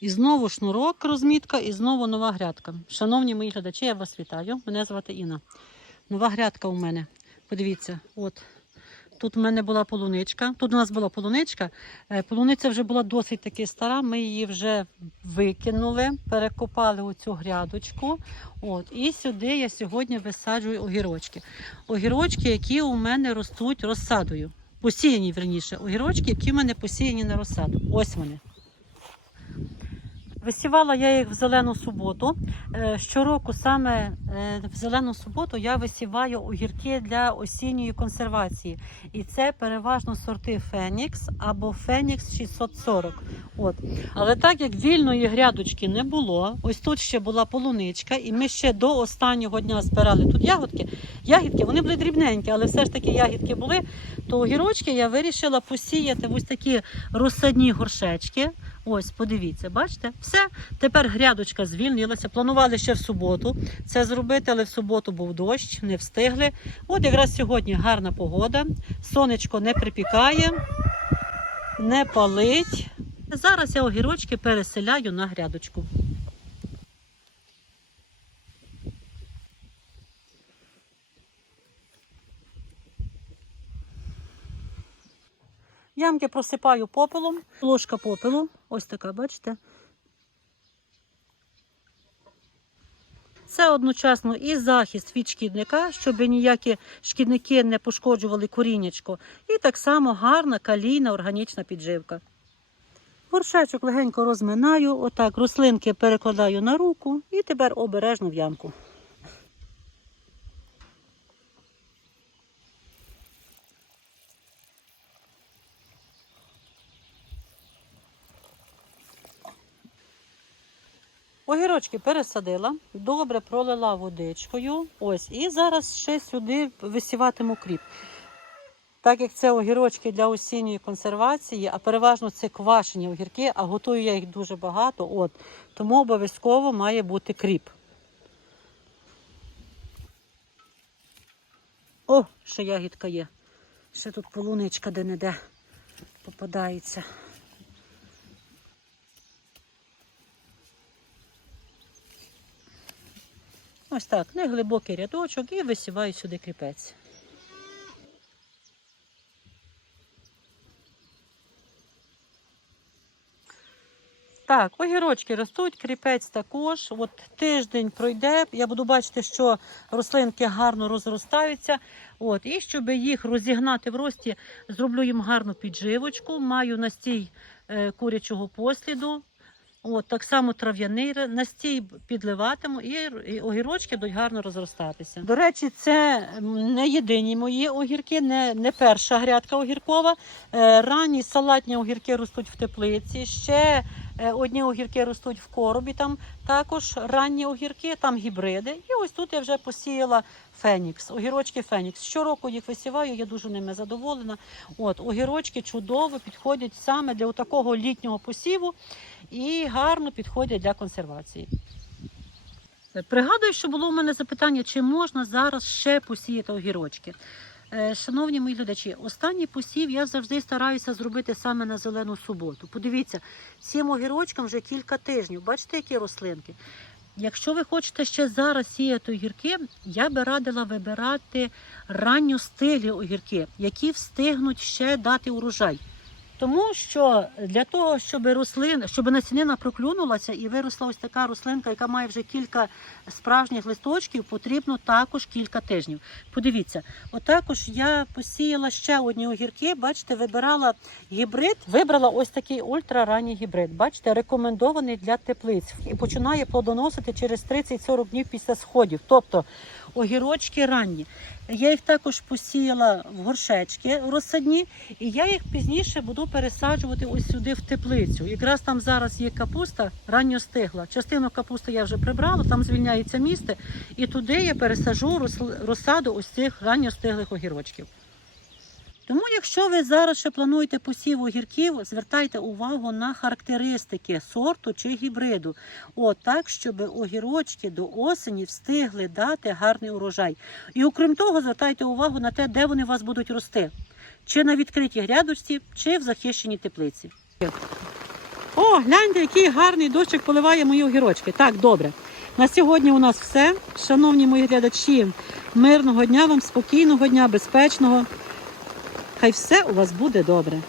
І знову шнурок, розмітка, і знову нова грядка. Шановні мої глядачі, я вас вітаю. Мене звати Інна. Нова грядка у мене. Подивіться, от. Тут у мене була полуничка. Тут у нас була полуничка. Е, Полуниця вже була досить таки стара. Ми її вже викинули, перекопали у цю грядочку. От. І сюди я сьогодні висаджую огірочки. Огірочки, які у мене ростуть розсадою. Посіяні, верніше, огірочки, які в мене посіяні на розсаду. Ось вони. Висівала я їх в зелену суботу. Е, Щороку саме е, в зелену суботу я висіваю огірки для осінньої консервації. І це переважно сорти Фенікс або Фенікс 640. От. Але так як вільної грядочки не було, ось тут ще була полуничка, і ми ще до останнього дня збирали тут ягодки. Ягідки вони були дрібненькі, але все ж таки ягідки були. То огірочки я вирішила посіяти ось такі розсадні горшечки. Ось, подивіться, бачите, все. Тепер грядочка звільнилася. Планували ще в суботу це зробити, але в суботу був дощ, не встигли. От якраз сьогодні гарна погода, сонечко не припікає, не палить. Зараз я огірочки переселяю на грядочку. Ямки просипаю попелом, ложка попелу, ось така, бачите. Це одночасно і захист від шкідника, щоб ніякі шкідники не пошкоджували коріннячко. І так само гарна калійна органічна підживка. Горшечок легенько розминаю, отак рослинки перекладаю на руку і тепер обережно в ямку. Огірочки пересадила, добре пролила водичкою. Ось, і зараз ще сюди висіватиму кріп. Так як це огірочки для осінньої консервації, а переважно це квашені огірки, а готую я їх дуже багато, от, тому обов'язково має бути кріп. О, ще ягідка є. Ще тут полуничка де-не-де попадається. Ось так, неглибокий рядочок і висіваю сюди кріпець. Так, огірочки ростуть, кріпець також. От тиждень пройде. Я буду бачити, що рослинки гарно розростаються. От, і щоб їх розігнати в рості, зроблю їм гарну підживочку. Маю настій е, курячого посліду. От, так само трав'яний настій підливатиму і, огірочки будуть гарно розростатися. До речі, це не єдині мої огірки, не, не перша грядка огіркова. Е, ранні салатні огірки ростуть в теплиці. Ще одні огірки ростуть в коробі. Там також ранні огірки, там гібриди. І ось тут я вже посіяла Фенікс, огірочки Фенікс. Щороку їх висіваю, я дуже ними задоволена. От, огірочки чудово підходять саме для такого літнього посіву і гарно підходять для консервації. Е, Пригадую, що було у мене запитання, чи можна зараз ще посіяти огірочки. Е, Шановні мої глядачі, останній посів я завжди стараюся зробити саме на зелену суботу. Подивіться, цим огірочкам вже кілька тижнів. Бачите, які рослинки. Якщо ви хочете ще зараз сіяти огірки, я би радила вибирати ранньостиглі огірки, які встигнуть ще дати урожай. Тому що для того, щоб рослин, щоб насінина проклюнулася і виросла ось така рослинка, яка має вже кілька справжніх листочків, потрібно також кілька тижнів. Подивіться, отакож я посіяла ще одні огірки. Бачите, вибирала гібрид, вибрала ось такий ультраранній гібрид. Бачите, рекомендований для теплиць і починає плодоносити через 30-40 днів після сходів. Тобто огірочки ранні. Я їх також посіяла в горшечки розсадні, і я їх пізніше буду пересаджувати ось сюди в теплицю. Якраз там зараз є капуста ранньо стигла. Частину капусти я вже прибрала, там звільняється місце, і туди я пересажу розсаду ось цих ранньо стиглих огірочків. Тому, якщо ви зараз ще плануєте посів огірків, звертайте увагу на характеристики сорту чи гібриду. От так, щоб огірочки до осені встигли дати гарний урожай. І окрім того, звертайте увагу на те, де вони у вас будуть рости. Чи на відкритій грядочці, чи в захищеній теплиці. О, гляньте, який гарний дощик поливає мої огірочки. Так, добре. На сьогодні у нас все. Шановні мої глядачі, мирного дня вам, спокійного дня, безпечного. Хай все у вас буде добре.